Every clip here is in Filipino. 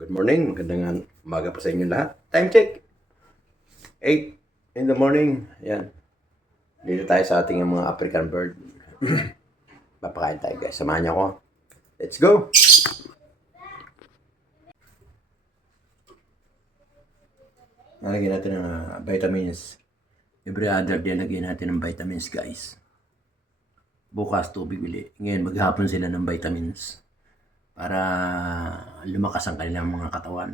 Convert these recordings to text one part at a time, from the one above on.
Good morning, magandang umaga po sa inyo lahat. Time check, 8 in the morning. Yan, dito tayo sa ating mga African bird. Papakain tayo guys, samahan niyo ako. Let's go! Nalagyan natin ng vitamins. Every other day, lagyan natin ng vitamins guys. Bukas tubig uli. Ngayon, maghapon sila ng vitamins para lumakas ang kanilang mga katawan.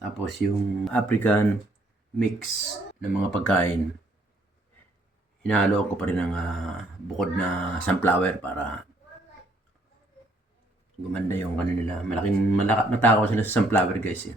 Tapos yung African mix ng mga pagkain, hinalo ko pa rin ng bukod na sunflower para gumanda yung ano nila. Matakaw sila sa sunflower guys. Eh.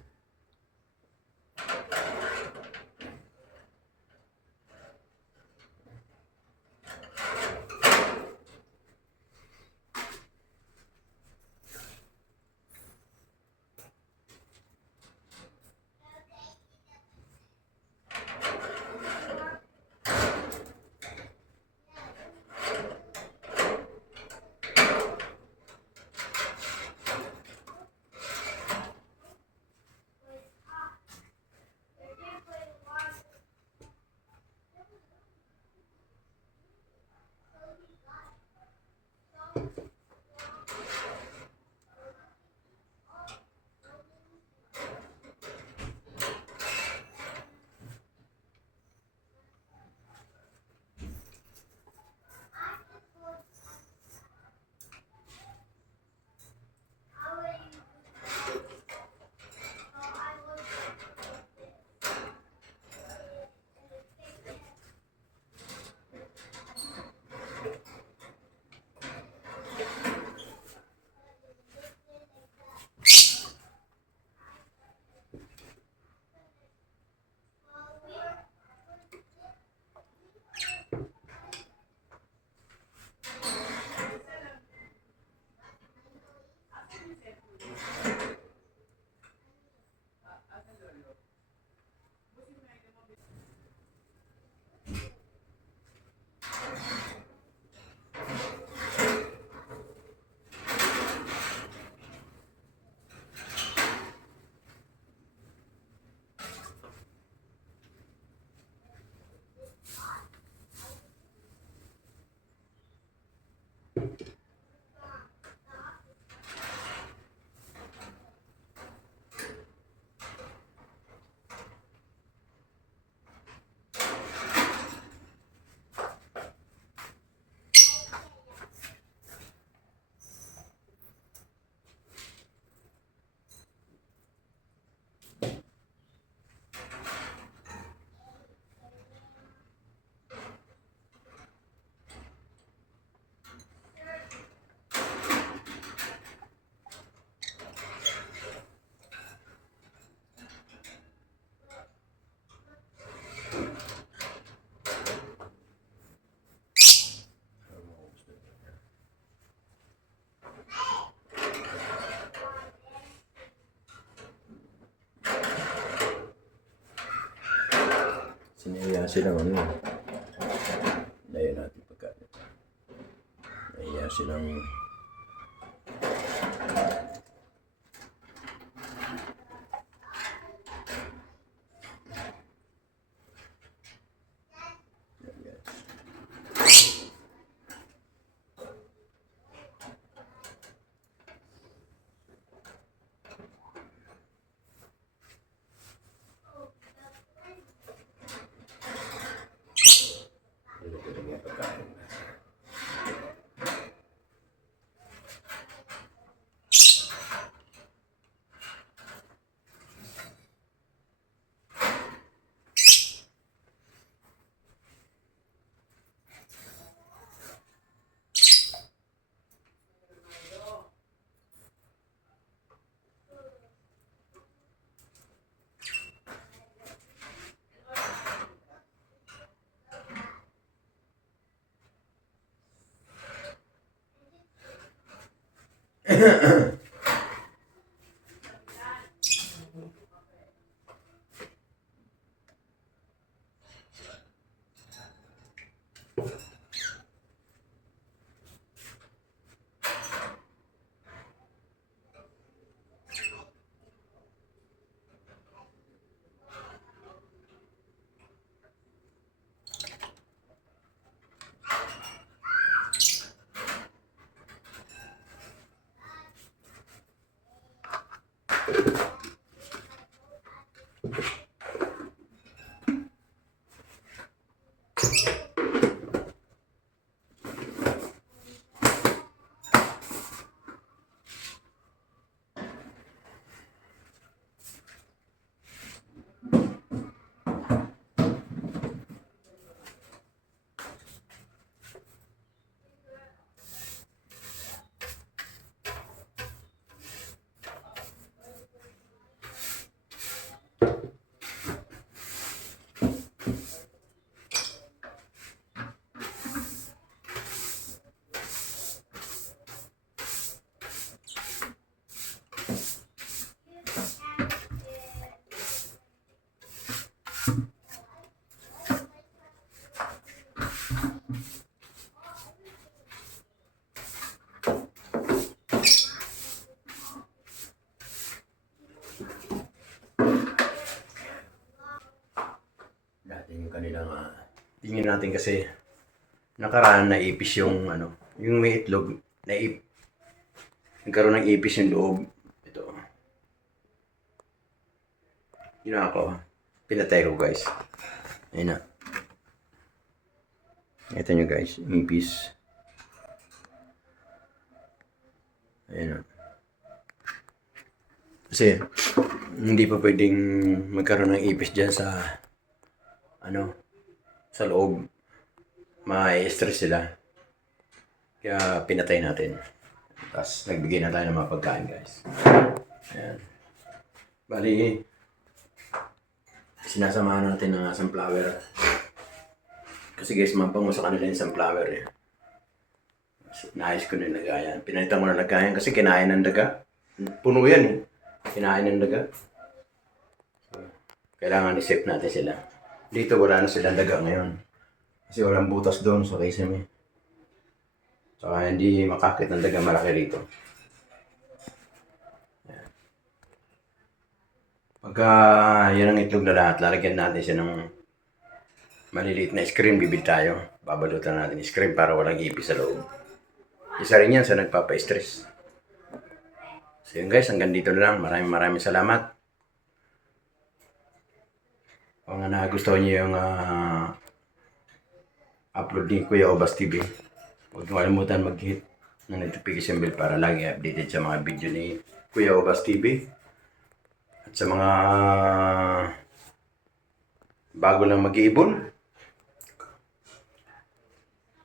Sinaya silang ano. Dahil natin pagkain. Sinaya silang pagkain. Tingnan natin kasi nakaraan na ipis yung ano, yung may itlog na nagkaroon ng ipis yung loob. Ito. Ginawa ko. Pinatay ko guys. Ayun na. Ito nyo guys, yung ipis. Ayun na. Kasi hindi pa pwedeng magkaroon ng ipis dyan sa ano, sa loob. Ma-stress sila. Kaya pinatay natin. Tapos nagbigay na tayo ng mga pagkain guys. Ayan. Bali, sinasamahan natin ng sunflower. Kasi guys, mabango sa kanila yung sunflower eh. Naayos ko na yung lagayan. Pinalitan ko na lagayan kasi kinain ng daga. Puno yan eh. Kinain ng daga. So, kailangan i-save natin sila. Dito wala na silang daga ngayon. Kasi walang butas doon sa Kisame. Saka hindi makakit ng daga malaki rito. Ayan. Pagka yan ang itlog na lahat, lalagyan natin siya ng maliliit na screen. Bibili tayo. Babalutan natin yung screen para walang ipis sa loob. Isa rin yan sa nagpapa-stress. So yun guys, hanggang dito na lang. Maraming salamat. Kung nagustuhan niyo yung upload ni Kuya Obas TV, huwag niyo kalimutan mag-hit ng notification bell para lagi updated sa mga video ni Kuya Obas TV. At sa mga bago lang mag-iibon,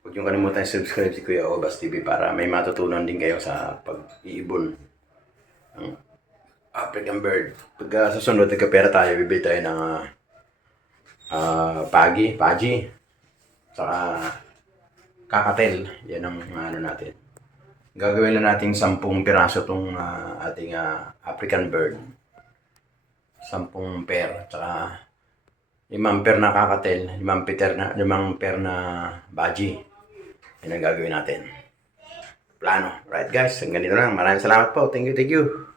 huwag niyo kalimutan subscribe si Kuya Obas TV para may matutunan din kayo sa pag-iibon ng African bird. Pagka susunod, nagkapera tayo, bibili tayo ng paji, saka kakatel. Yan ang ano natin. Gagawin na natin 10 piraso tong ating African bird. 10 pair, saka 5 pair na kakatel, 5 pair na baji. Yan ang gagawin natin. Plano. Right guys, hanggang dito lang. Maraming salamat po. Thank you.